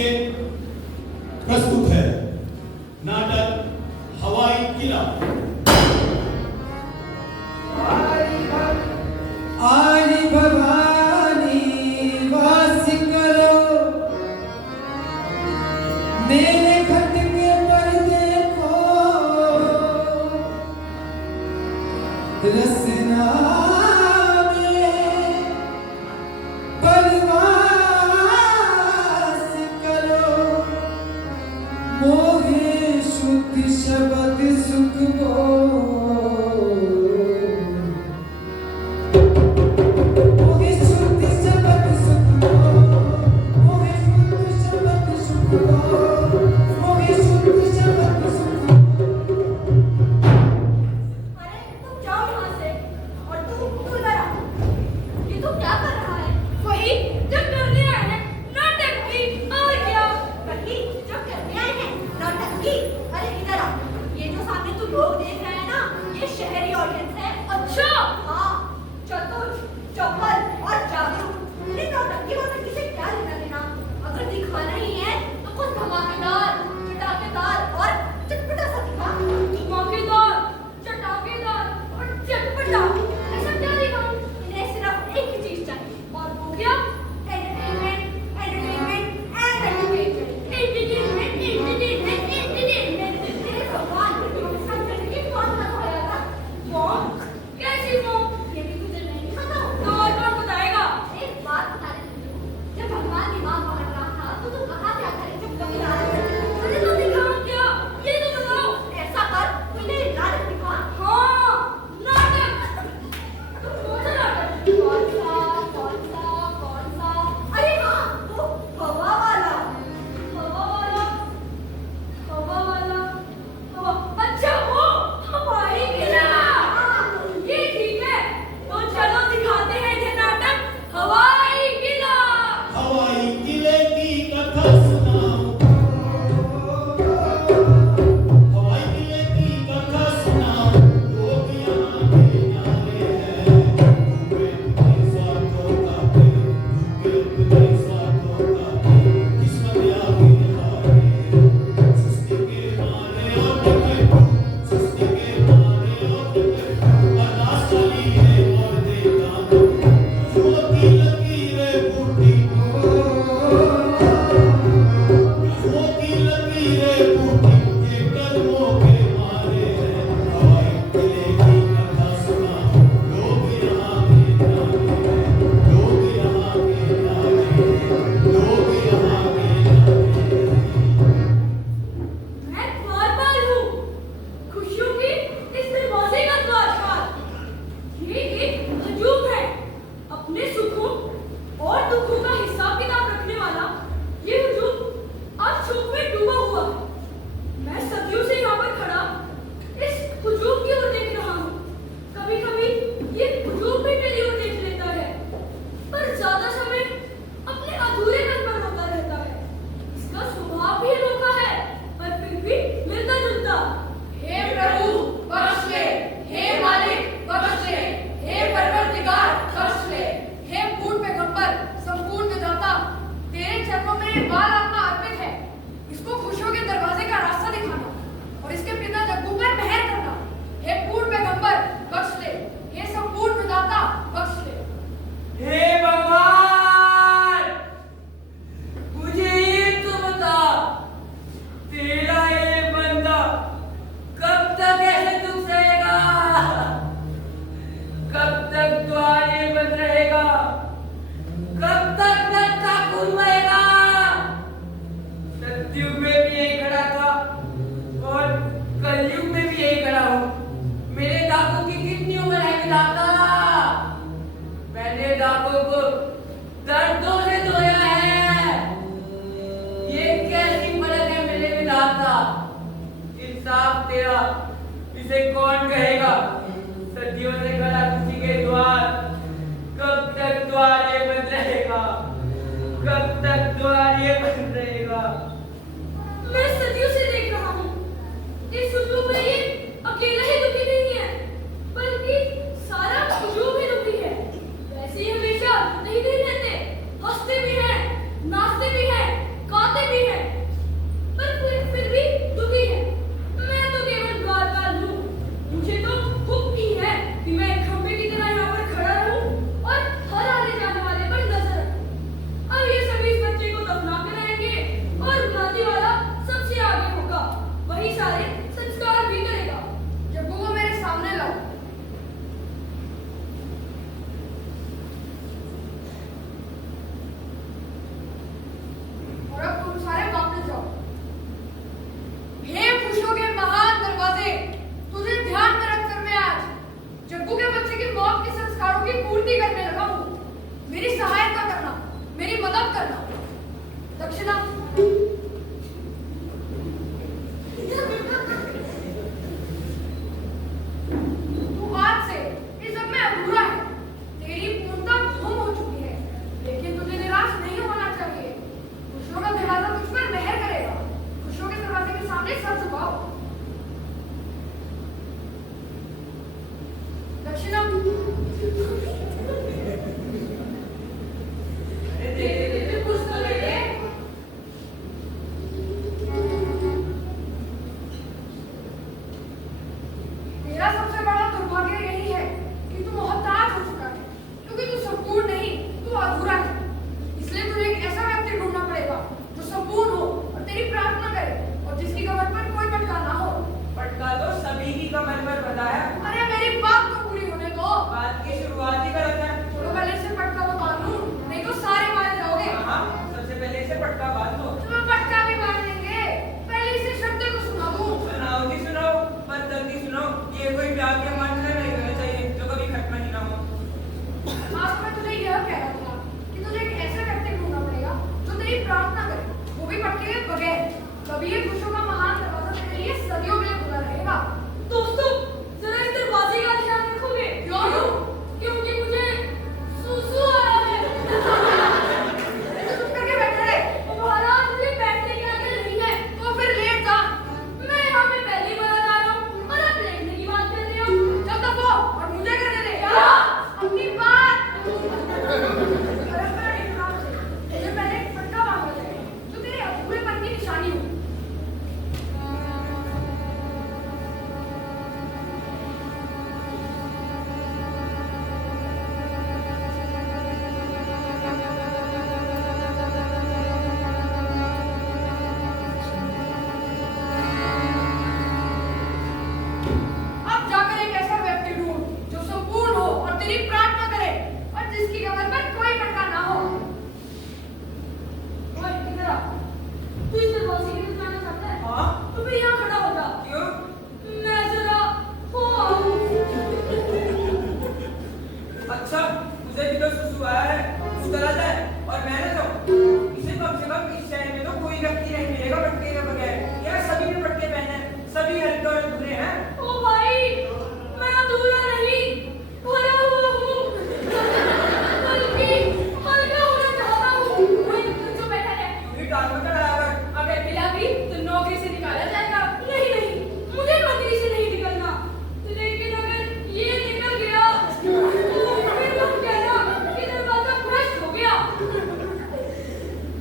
लीजिए, प्रस्तुत है नाटक हवाई किला। आरी भवानी वास करो, मेरे खटके पर देखो, रसना में परवास करो, मोहे शुद्ध शब्द सुख बोल। इसे कौन कहेगा? सदियों से खड़ा किसी के द्वार, कब तक द्वार ये बंद रहेगा? कब तक द्वार ये बंद रहेगा? मैं सदियों से देख रहा हूँ, इस हुजूम में ये अकेला ही दुखी नहीं है, बल्कि सारा हुजूम ही दुखी है। वैसे ही हमेशा नहीं रहते, हंसते भी हैं, नाचते भी हैं, गाते भी पटका बांध दो। तुम्हें पटका भी बांध देंगे। पहले इसे शब्द को सुना दूं। सुनाओ जी सुनाओ, पर जल्दी सुनाओ। ये कोई प्यार के मंत्र नहीं होने चाहिए जो कभी खत्म ही ना हो। आज मैं तुझे यह कह रहा था कि तुझे एक ऐसा व्यक्ति ढूंढना पड़ेगा जो तेरी प्रार्थना करे, वो भी पटके के बगैर। कभी ये खुशियों का महान दरवाजा तेरे लिए सदियों के लिए खुला रहेगा। दोस्तों, जरा इस दरवाजे का ध्यान रखोगे? क्यों? क्योंकि मुझे सुसु आ रहा है। चुप करके बैठा है। महाराज, मुझे बैठने की आदत नहीं है, तो फिर लेट जा। मैं यहाँ पे पहले ही मना जा रहा हूँ और आप लेटने की बात कर रहे हो। चल दफो और मुझे करने दे। क्या? अपनी बात। अरे मेरा इल्जाम से मुझे पहले एक फटका मांगा जाएगा जो तेरे अधूरेपन की निशानी हो। अब जाकर एक ऐसा व्यक्ति ढूंढ जो संपूर्ण हो और तेरी प्रार्थना करे और जिसकी कमर पर कोई पटका ना हो। ओए किधर आ? तू इस दरवाजे के बीच में आना चाहता है? हाँ? तो फिर यहाँ खड़ा हो जा। क्यों? मैं जरा हो आऊं। अच्छा, मुझे भी तो सुसु आया है। तू चला जाए और मैं ना जाऊँ। इसे कम से कम इस शहर में तो कोई व्यक्ति नहीं मिलेगा पटके के बगैर। यार सभी ने पटके पहने हैं, सभी हल्के और अधूरे हैं। ओ भाई, मैं अधूरा नहीं, भरा हुआ हूँ। बल्कि हल्का होना चाहता हूँ। वही तू जो बैठा है, तू ही टांग में चढ़ा कर। अगर मिला भी तो नौकरी से निकाला जाएगा। नहीं नहीं, मुझे नौकरी से नहीं निकलना। लेकिन अगर ये निकल गया तो फिर तुम कहना कि दरवाजा भ्रष्ट हो गया।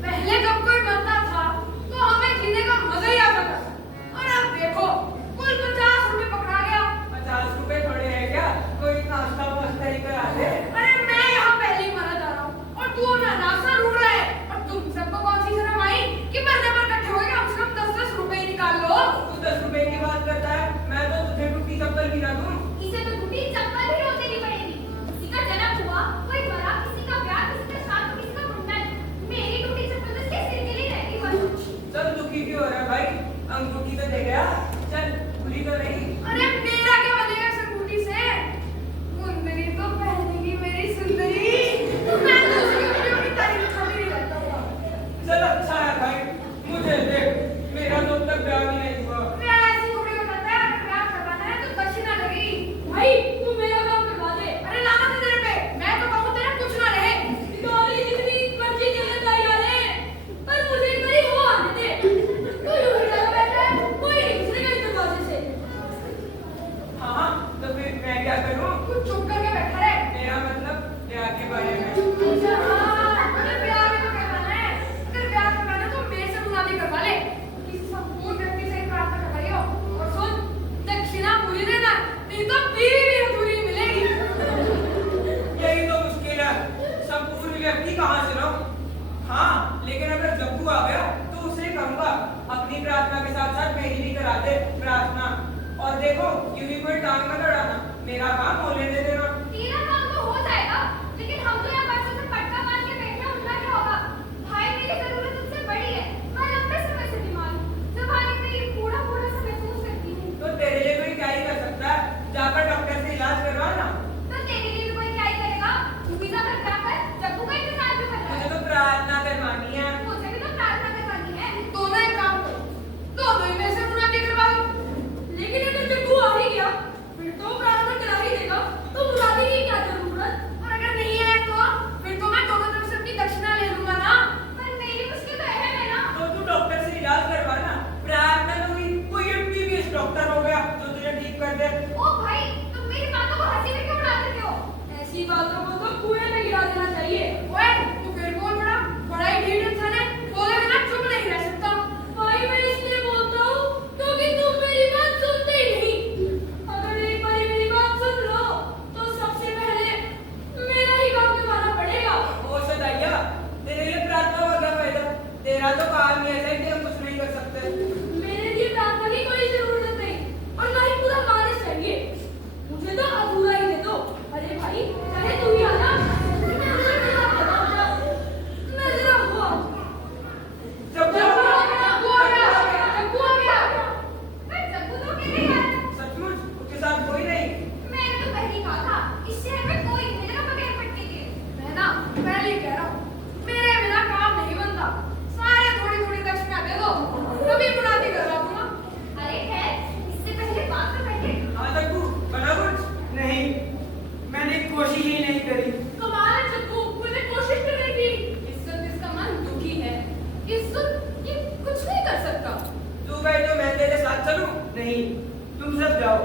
पहले जब कोई बनता था तो हमें जीने का मजा ही आता था, और अब देखो कुल 50 रुपए पकड़ा गया। 50 रुपए थोड़े हैं क्या? कोई नाश्ता वास्ता ही करा दे। अरे मैं यहाँ पहले ही मरा जा रहा हूँ और तू ना नाश्ता ढूंढ रहा है। और तुम सबको कौन सी शर्म आई कि मरने पर इकट्ठे हो गए? कम से कम 10-10 रुपए ही निकाल लो। तू 10 रुपए की बात करता है, मैं तो तुझे टूटी चप्पल गिरा दूं। इसे तो टूटी चप्पल भी रोते नहीं पड़ेगी। किसी का जन्म हुआ, कोई मरा, किसी का ब्याह, किसी का श्राद्ध, किसी का मुंडन, मेरी टूटी चप्पल तो इसके सिर के लिए रहेगी बस। चल दुखी क्यों हो रहा है भाई? अंगूठी तो दे गया। चल भूली तो नहीं। अरे मेरा क्या बनेगा इस अंगूठी से? मुंदरी तो पहनेगी मेरी सुंदरी। मैं तो उसकी वीडियो की तारीफ छोड़ नहीं रहता हुआ। चल अच्छा है भाई, मुझे देख, मेरा तो अब तक ब्याह भी नहीं हुआ। मैं ऐसी कपड़े में करता है, अगर प्यार करवाना है तो दक्षिणा लगेगी। भाई तू मेरा काम करवा दे। अरे लाना तेरे पे, मैं तो कहूँ तेरा कुछ ना रहे। गाली जितनी मर्जी देने तैयार है, पर मुझे एक बारी हो आने दे। तू यूं ही लगा बैठा है, कोई नहीं घुसेगा इस दरवाजे से। हाँ हाँ, तो फिर मैं क्या करूं? तू चुप करके बैठा रहे। मेरा मतलब ब्याह के बारे में। अच्छा हाँ, अगर प्यार भी तो करवाना है। अगर प्यार करवाना है तो मेरे से मुनादी करवा ले। किसी संपूर्ण व्यक्ति से ही प्रार्थना करवाइयो। और सुन, दक्षिणा पूरी देना, नहीं तो बीवी भी अधूरी मिलेगी। यही तो मुश्किल है, संपूर्ण व्यक्ति कहाँ से लाऊं? हाँ, लेकिन अगर जग्गू आ गया तो उसे कहूंगा अपनी प्रार्थना के साथ साथ मेरी भी करा दे प्रार्थना। और देखो, यूं ही कोई टांग में चढ़ाना, मेरा काम हो लेने देना। तेरा काम तो हो जाएगा, लेकिन हम तो यहाँ बरसों से पटका बांध के बैठे हैं, उनका क्या होगा? भाई मेरी जरूरत तुझसे बड़ी है। मैं लंबे समय से बीमार हूँ, जवानी में ये बूढ़ा बूढ़ा सा महसूस करती हूँ। तो तेरे लिए कोई क्या ही कर सकता है? जाकर डॉक्टर से इलाज करवा ना। तो तेरे लिए भी कोई क्या ही करेगा? तू भी जाकर क्या कर, जग्गू का इंतजार क्यों कर रहा मुझे है? तो प्रार्थना करवानी है। मुझे भी तो प्रार्थना करवानी है। दोनों एक काम करो, दोनों ही में से मुनादी करवा लो। लेकिन अगर जग्गू आ ही गया, फिर तो प्रार्थना करा ही देगा, तो मुनादी की क्या जरूरत? और अगर नहीं है तो चलूं? नहीं, तुम सब जाओ,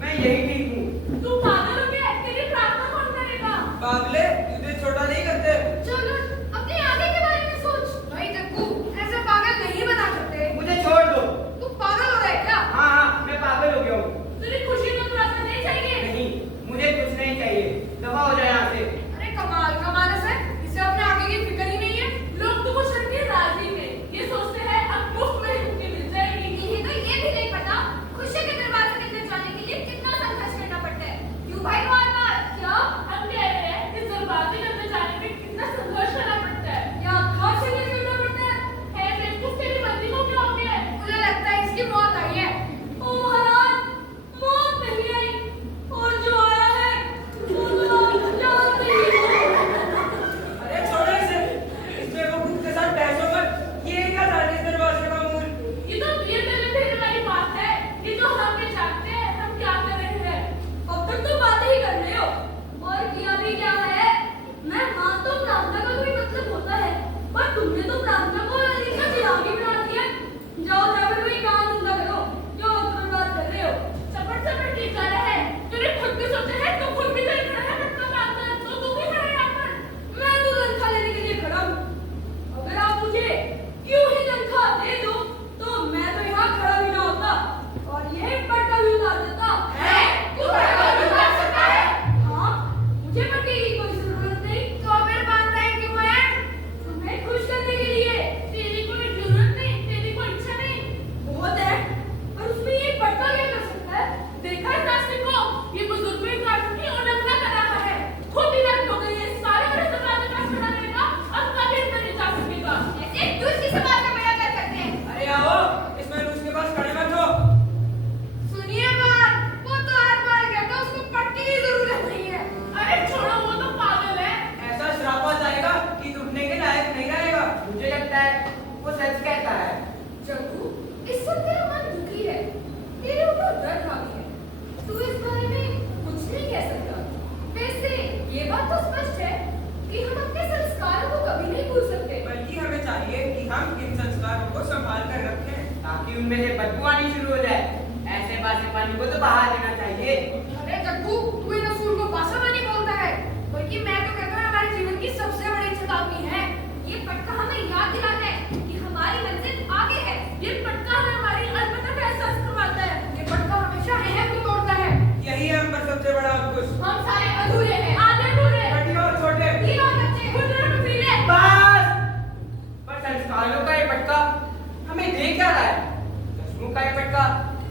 मैं यही ठीक हूँ। तू पागल हो गया? तेरी प्रार्थना कौन करेगा? पागले, तुझे छोटा नहीं करते। चलो अपने आगे के बारे में सोच। भाई जग्गू, ऐसे पागल नहीं बना सकते। मुझे छोड़ दो। तू पागल हो रहा है क्या? हाँ, मैं पागल हो गया हूँ। तुझे खुशी में प्रार्थना नहीं चाहिए? नहीं, मुझे कुछ नहीं चाहिए। दफा हो जाए यहाँ से। अरे कमाल कमाल है, इसे अपने आगे की फिक्र ही नहीं है। लोग तो कुछ रखते हैं राजी में, ये सोचते हैं अब मुफ्त में मुक्ति मिल जाएगी। इन्हें तो ये भी नहीं पता खुशी के दरवाजे के अंदर जाने के लिए कितना संघर्ष करना पड़ता है। क्यों भाई बार-बार? क्या हम कह रहे हैं कि दरवाजे के अंदर जाने में कितना संघर्ष करना पड़ता है या कौन से लिए करना पड़ता है? बेवकूफ तेरी मर्जी को क्या हो गया है? मुझे लगता है इसकी मौत आई है। ओ महाराज, मौत नहीं आई, और जो आया है वो तो जान नहीं है। अरे छोड़ो इसे, इसमें वो खुद के साथ बहस मत। ये क्या था इस दरवाजे का मूल? ये तो ये फिर वाली बात है। ये तो हम भी जानते हैं हम क्या कर रहे हैं। अब तक तो बातें ही कर रहे हो, और किया भी क्या है? मैं मानता हूं प्रार्थना का कोई मतलब होता है, पर तुमने तो प्रार्थना को इसका चिरागी बना दिया। जाओ जाकर वही काम धंधा करो जो तुम बात कर रहे हो। चपट चपट की जा रहा है। तूने खुद भी सोचा है, तो खुद भी चल खड़ा है मटका प्रार्थना, तो तू भी खड़ा है यहाँ पर। मैं तो तनख्वाह लेने के लिए खड़ा हूँ। अगर आप मुझे क्यों ही तनख्वाह दे दो तो मैं तो यहाँ खड़ा भी ना होता और ये पटका भी उतार देता। है? तू पटका भी उतार सकता है? हाँ, मुझे पटके की कोई जरूरत नहीं। तो फिर बांधना है क्यों है? तुम्हें खुश करने के लिए। तेरी कोई जरूरत नहीं, तेरी कोई इच्छा नहीं। बहुत है, पर उसमें ये पटका क्या कर सकता है? देखा है नास्तिक को? ये बुजुर्ग भी कानून की उल्लंघना कर रहा है। खुद ही रद्द हो गई है सारे और दरवाजे का खड़ा रहेगा, अब कभी अंदर नहीं जा सकेगा। ऐसे दूसरी सवाल का बयान कर सकते हैं। अरे आओ, इसमें रूस के पास खड़े मत हो। सुनिए बात, वो तो हर बार कहता है उसको पटके की जरूरत नहीं है। अरे छोड़ो, वो तो पागल है। ऐसा श्राप आ जाएगा कि उठने के लायक नहीं रहेगा। मुझे लगता है वो सच कहता है। जग्गू, इस वक्त तेरा मन दुखी है, तेरे ऊपर दर्द हावी है। तू इस बारे में कुछ नहीं कह सकता। वैसे ये बात तो स्पष्ट है कि हम अपने संस्कारों को कभी नहीं भूल सकते। बल्कि हमें चाहिए कि हम इन संस्कारों को संभाल कर रखें ताकि उनमें से बदबू आनी शुरू हो जाए। ऐसे बासी पानी को तो बहा देना चाहिए। अरे जग्गू, तू इन असूल को बासा नहीं बोलता है, बल्कि मैं तो कहता हूँ हमारे जीवन की सबसे बड़ी चेतावनी है। ये पटका हमें याद दिलाता है कि हमारी मंजिल आगे है। ये पटका हमें हमारी अलविदा का एहसास करवाता है। ये पटका हमेशा अहम को तोड़ता है। यही है हम पर सबसे बड़ा अंकुश। हम सारे अधूरे हैं, आधे अधूरे। बड़े और छोटे। तीनों बच्चे खुदरे में पीले। बस। पर संस्कारों का ये पटका हमें दे क्या रहा है? चश्मों का ये पटका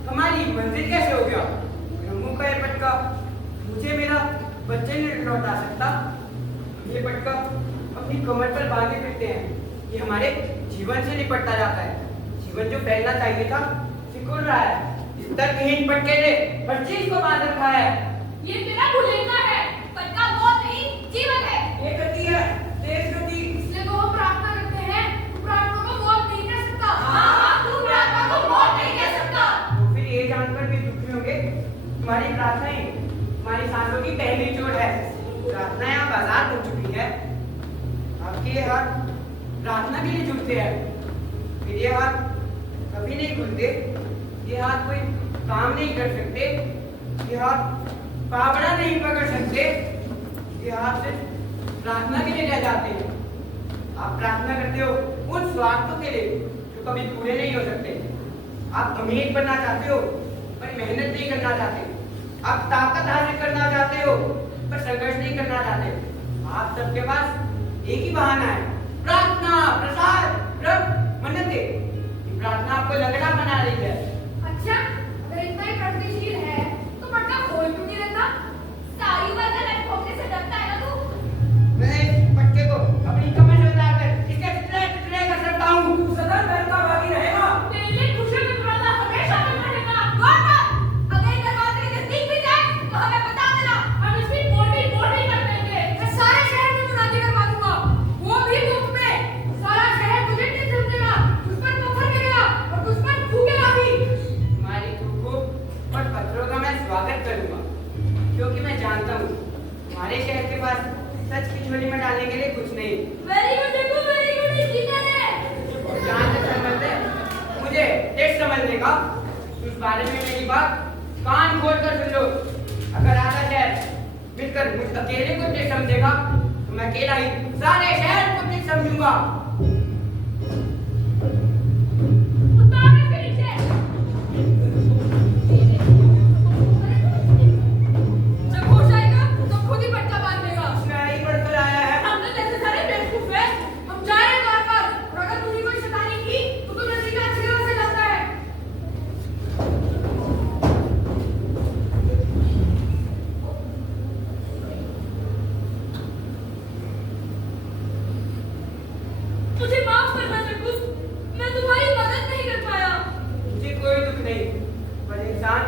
हमारी मंजिल कैसे हो गया? ब्रह्मों का ये पटका मुझे मेरा बच्चे नहीं लौटा सकता। ये पटका अपनी कमर पर बांधे फिरते हैं। ये हमारे जीवन से निपटता जाता है। जीवन जो फैलना चाहिए था सिकुड़ रहा है। इस तर्कहीन पटके ने हर चीज को बांध रखा है। ये तेरा भुलेखा है। पटका मौत नहीं, जीवन है। ये गति है, तेज गति। इसलिए तो हम प्रार्थना करते हैं। तू प्रार्थना को मौत नहीं कह सकता। हाँ, तू प्रार्थना को मौत नहीं कह सकता। तो फिर ये जानकर भी दुखी होंगे तुम्हारी प्रार्थनाएं हमारी सांसों की पहली चोट है। प्रार्थनाएं अब आजाद हो चुकी है। आपके ये हाथ प्रार्थना के लिए जुड़ते हैं, फिर ये हाथ कभी नहीं खुलते। ये हाथ कोई काम नहीं कर सकते। ये हाथ पावड़ा नहीं पकड़ सकते। ये हाथ सिर्फ प्रार्थना के लिए रह जाते हैं। आप प्रार्थना करते हो उन स्वार्थों के लिए जो कभी पूरे नहीं हो सकते। आप अमीर बनना चाहते हो पर मेहनत नहीं करना चाहते। आप ताकत हासिल करना चाहते हो पर संघर्ष नहीं करना चाहते। आप सबके पास एक ही बहाना है, प्रार्थना, प्रसाद, व्रत, मन्नतें। ये प्रार्थना आपको लंगड़ा बना रही है। अच्छा, अगर इतना ही प्रगतिशील है तो पटका खोल क्यों नहीं रहता? सारी बातें लट ठोकने से डरता है ना तू? मैं इस पटके को अपनी कमर में उतारकर इसके टुकड़े टुकड़े कर सकता हूँ। तू सदा डर का भागी रहेगा। तेरे लिए खुशी का दरवाजा हमेशा बंद रहेगा। गौर कर, अगर ये दरवाजे के नजदीक भी जाए तो हमें बता देना, हम इसकी बोटी बोटी कर देंगे। मैं सारे शहर में मुनादी करवा दूंगा, वो भी मुफ्त में। सारा शहर तुझे नहीं समझेगा, तुझ पर पत्थर गिरेगा और तुझ पर थूकेगा भी। तुम्हारी थूकों और पत्थरों का मैं स्वागत करूंगा, क्योंकि मैं जानता हूँ तुम्हारे शहर के पास सच की झोली में डालने के लिए कुछ नहीं। वेरी गुड देखो, वेरी गुड, ये जीता है। और जहाँ तक संबंध है मुझे टेस्ट समझने का, उस बारे में मेरी बात कान खोल कर सुन लो। अगर आधा शहर मिलकर मुझ अकेले को नहीं समझेगा तो मैं अकेला ही सारे शहर को नहीं समझूंगा। उतारे से नीचे। जब होश आएगा तो खुद ही पट्टा बांध देगा। मैं ही पढ़कर आया है। हमने जैसे सारे बेवकूफ हैं। हम जा रहे हैं द्वार पर और अगर तुमने कोई शैतानी की तो तुम नदी का अच्छी तरह से जानता है। मुझे माफ करना जग्गू, मैं तुम्हारी मदद नहीं कर पाया। मुझे कोई दुख नहीं, पर इंसान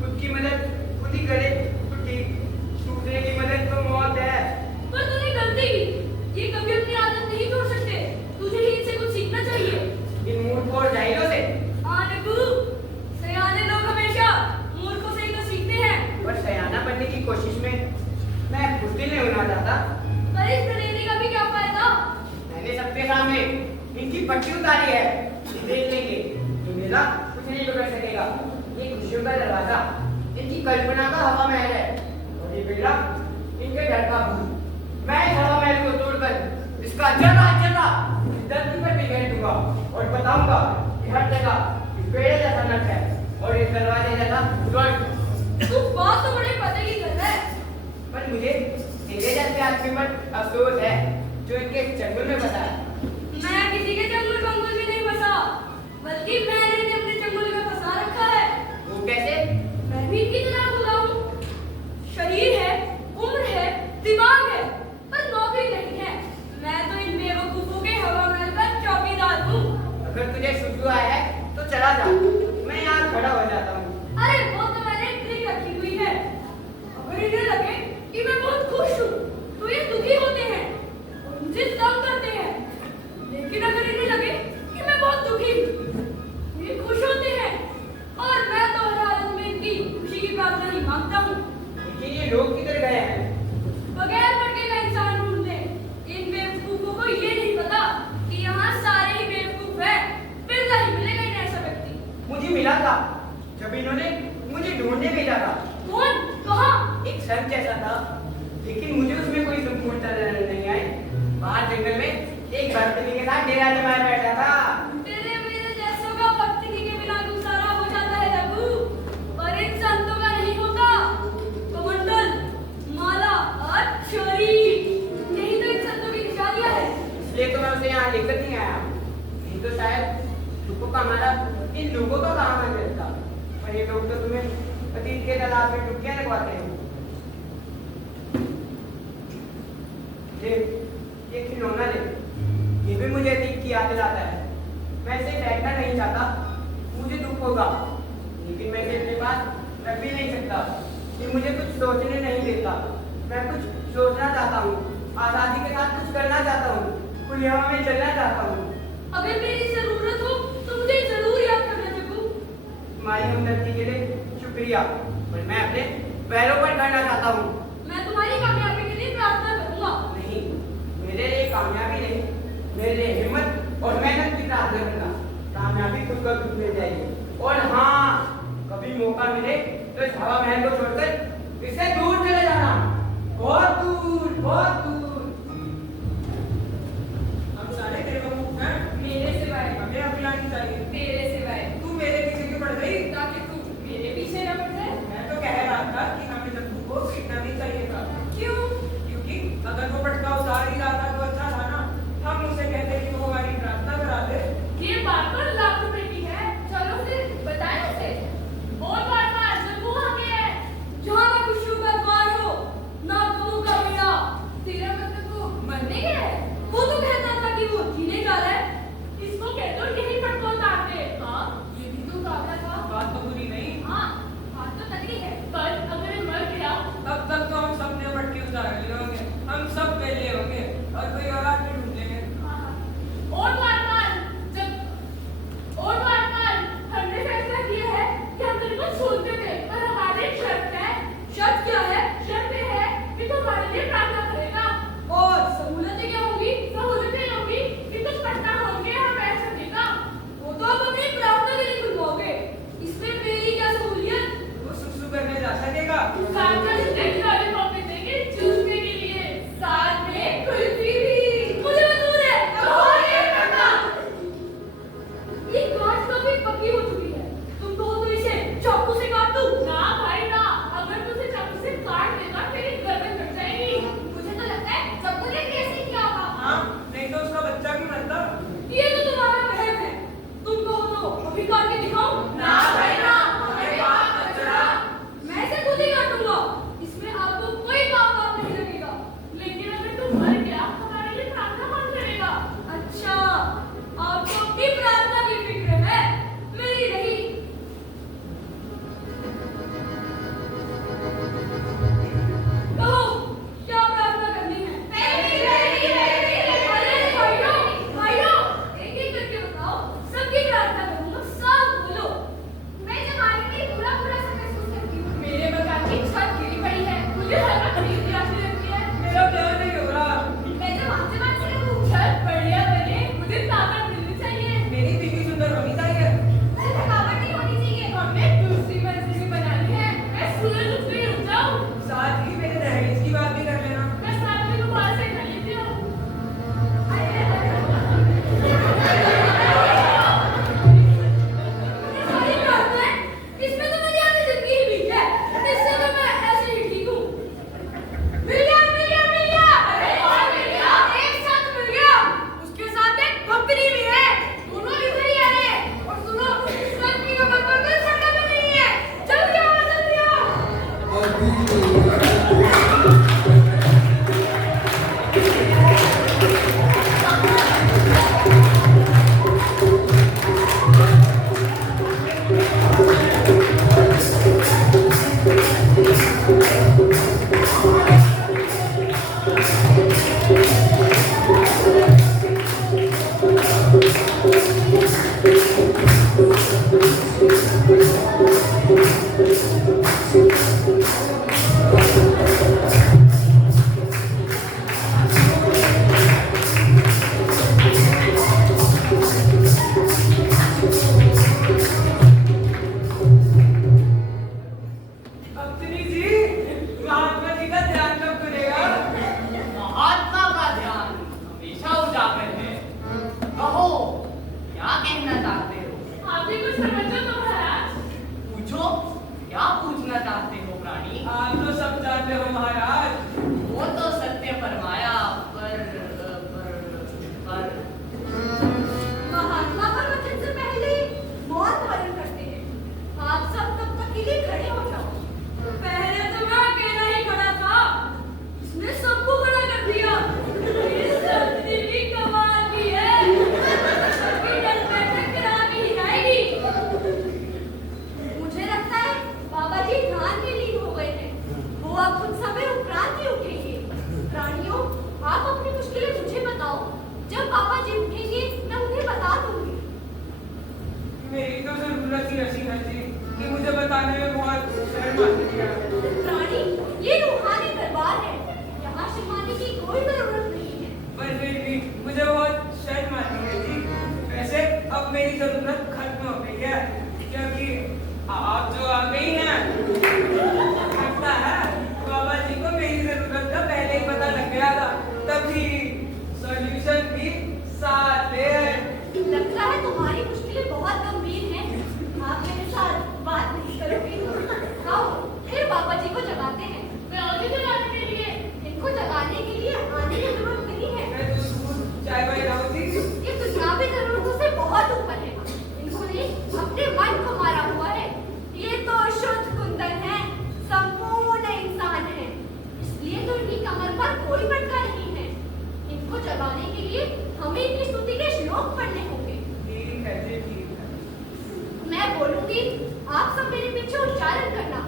खुद की मदद खुद ही करे तो ठीक। दूसरे की मदद तो मौत है। पर तूने गलती की। ये कभी अपनी आदत नहीं छोड़ सकते। तुझे ही इनसे कुछ सीखना चाहिए। इन मूर्खों जाहिलों से। हाँ जग्गू, सयाने लोग हमेशा मूर्खों से ही तो सीखते हैं। पर सयाना बनने की कोशिश में मैं बुद्धिल नहीं होना चाहता। पर इस दलेरी का भी क्या फायदा? मैंने सबके सामने इनकी पट्टी उतारी है। देख लेंगे ये मेरा कुछ नहीं बिगड़ सकेगा। ये खुशियों का दरवाजा इनकी कल्पना का हवा महल है और ये बिगड़ा इनके घर का भूत। मैं इस हवा महल को तोड़कर इसका जरा जरा धरती पर बिखेर दूंगा और बताऊंगा कि हर जगह इस पेड़ जैसा नट है और इस दरवाजे जैसा स्वर्ग। तू बात तो बड़े पते की कर रहा है। पर मुझे तेरे जैसे आदमी पर अफसोस है जो इनके जंगल में बसा है। मैं किसी के जंगल बंगल में नहीं फंसा, बल्कि मैंने इन्हें अपने जंगल में फंसा रखा है। वो कैसे? मैं भी इनकी तरह खुदा हूँ। शरीर है, उम्र है, दिमाग है, पर नौकरी नहीं है। मैं तो इन बेवकूफों के हवा महल का चौकीदार हूँ। अगर तुझे शुरू आया है तो चला जा, मैं यहाँ खड़ा हो जाता हूँ। अरे वो तो मैंने ट्रिक रखी हुई है। अगर इन्हें लगे कि मैं बहुत खुश हूँ तो ये दुखी होते हैं और मुझे तंग करते हैं। लेकिन अगर इन्हें लगे कि मैं बहुत दुखी हूँ तो ये खुश होते हैं और मैं तो हर हालत में इनकी खुशी की प्रार्थना ही मांगता हूँ। लेकिन ये लोग किधर गए हैं? बगैर पढ़े का इंसान ढूंढ ले। इन बेवकूफों को ये नहीं पता कि यहाँ सारे ही बेवकूफ हैं। बिरला ही मिलेगा इन्हें ऐसा व्यक्ति। मुझे मिला था जब इन्होंने मुझे ढूंढने भेजा था। कौन? कहाँ? एक संत जैसा था, लेकिन मुझे उसमें कोई संपूर्णता नजर नहीं आई। बाहर जंगल में एक भक्तनी के साथ डेरा जमाए बैठा था। तेरे मेरे जैसों का भक्ति के बिना गुजारा हो जाता है रघु, पर इन संतों का नहीं होता। कमंडल, माला और चोरी, यही तो इन संतों की निशानियां है। इसलिए तो मैं उसे यहाँ लेकर नहीं आया। नहीं तो शायद लोगों का हमारा इन लोगों का काम है मिलता। पर ये लोग तो तुम्हें अतीत के तालाब में डुबकियां लगवाते हैं। ये खिलौना ले, ये भी मुझे अतीत की याद दिलाता है। मैं इसे फेंकना नहीं चाहता, मुझे दुख होगा, लेकिन मैं इसे अपने पास रख भी नहीं सकता। ये मुझे कुछ सोचने नहीं देता। मैं कुछ सोचना चाहता हूँ, आजादी के साथ कुछ करना चाहता हूँ, खुली हवा में चलना चाहता हूँ। अगर मेरी जरूरत हो तो मुझे जरूर याद करना जग्गू। तुम्हारी हमदर्दी के लिए शुक्रिया, पर मैं अपने पैरों पर खड़ना चाहता हूँ। मैं तुम्हारी कामयाबी के लिए प्रार्थना करूंगा। नहीं, मेरे लिए कामयाबी नहीं, मेरे लिए हिम्मत और मेहनत की प्रार्थना करना। कामयाबी खुद ब खुद मिल जाएगी। और हाँ, कभी मौका मिले तो इस हवा महल को छोड़कर इससे दूर चले जाना, बहुत दूर, बहुत दूर। हम सारे बेवकूफ हैं। मेरे सिवाय, हमें अभिलानी चाहिए। तेरे सिवाय, तू मेरे पीछे क्यों पड़ गई? ताकि तू मेरे पीछे न पड़ जाए। मैं तो कह रहा था कि हमें जग्गू को सीखना नहीं चाहिए था। क्यों? क्योंकि अगर वो पटका उतार ही रहा था तो अच्छा था ना। हम उसे कहते कि वो हमारी प्रार्थना करा दे। ये बात तो लाख रुपए की है। चलो फिर बताएं उसे। और बार जब वो आगे है जहाँ ना खुशियों का द्वार हो, ना गमों का बेड़ा, तेरा कहना चाहते हो? आप भी कुछ समझो तो महाराज। पूछो, क्या पूछना चाहते हो प्राणी? आप तो सब जानते हो महाराज। वो तो सत्य फरमाया, पर महात्मा का वचन से पहले मौत वरण करते हैं। आप सब तब तक के लिए खड़े हो जाओ। पहले तो मैं अकेला ही खड़ा था, इसने सबको खड़ा कर दिया। इस धरती भी कमाल की है, कभी डर बैठक करा भी हिलाएगी। मुझे लगता है बाबा जी ध्यान में लीन हो गए हैं। वो अब कुछ समय उपरांत ही उठेंगे। प्राणियों, आप अपनी मुश्किलें मुझे बताओ। जब पापा जी उठेंगे मैं उन्हें बता दूंगी। मेरी तो जरूरत ही ऐसी है जी कि मुझे बताने में बहुत शर्म आती है। प्राणी, ये रूहानी दरबार है, यहाँ शर्माने की कोई जरूरत नहीं है। पर फिर भी मुझे बहुत शर्म आती है जी। वैसे अब मेरी जरूरत खत्म हो गई है, क्योंकि आप जो आ गई हैं। लगता है बाबा जी को मेरी जरूरत का पहले ही पता लग गया था, तभी सॉल्यूशन भी साथ ले आए। लगता है तुम्हारी मुश्किलें बहुत गंभीर हैं। आप मेरे साथ बात नहीं करोगे? आओ, फिर बाबा जी को जगाते हैं। मैं और भी जगाने के लिए, इनको जगाने के लिए आने की जरूरत नहीं है। मैं तो दूध चाय वाय लाऊं जी। ये दुनियावी जरूरतों से बहुत ऊपर है। इन्होंने अपने मन को मारा हुआ है। ये तो शुद्ध कुंदन है, संपूर्ण इंसान है। इसलिए तो इनकी कमर पर कोई पटका नहीं है। इनको जगाने के लिए हमें इनकी स्तुति के श्लोक पढ़ने होंगे। ठीक है जी, ठीक है। मैं बोलूंगी, आप सब मेरे पीछे उच्चारण करना।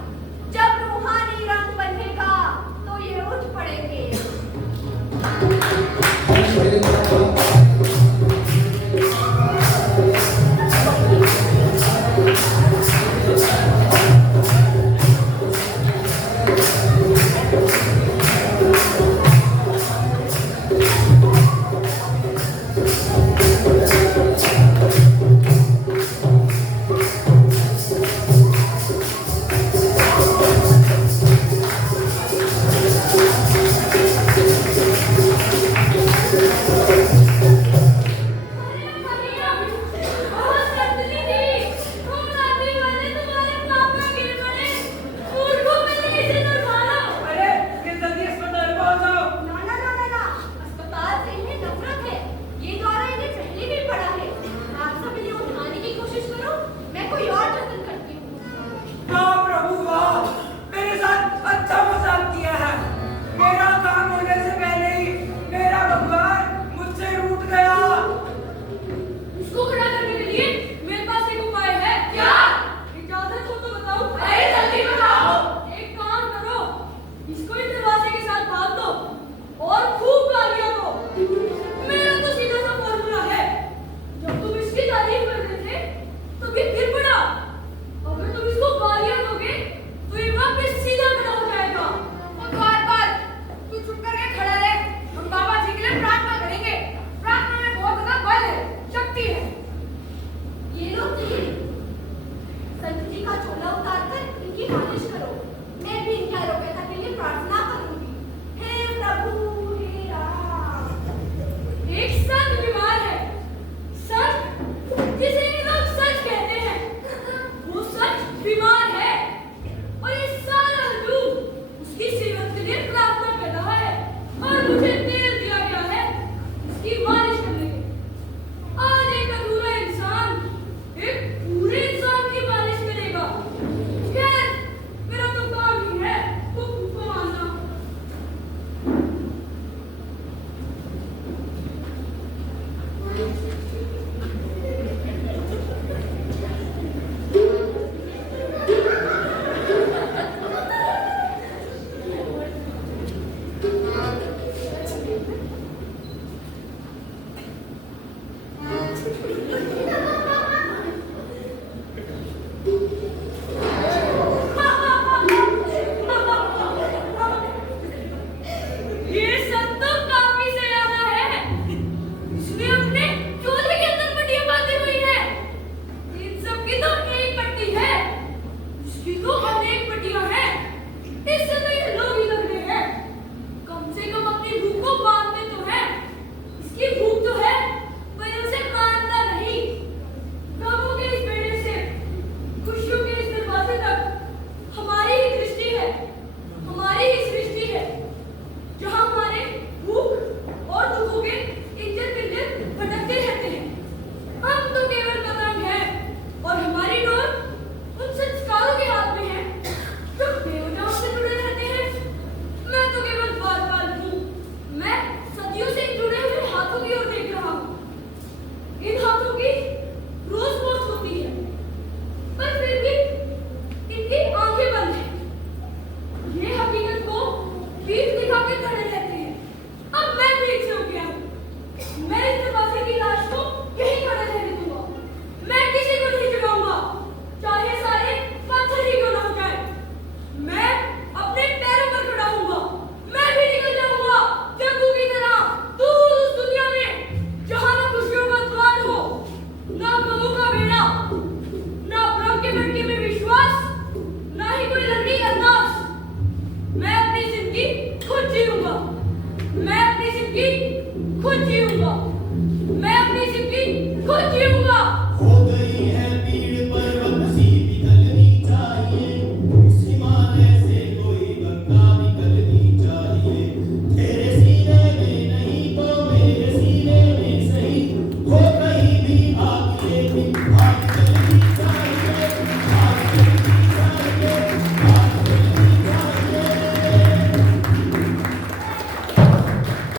जब रूहानी रंग बंधेगा तो ये उठ पड़ेंगे। बनके मेरे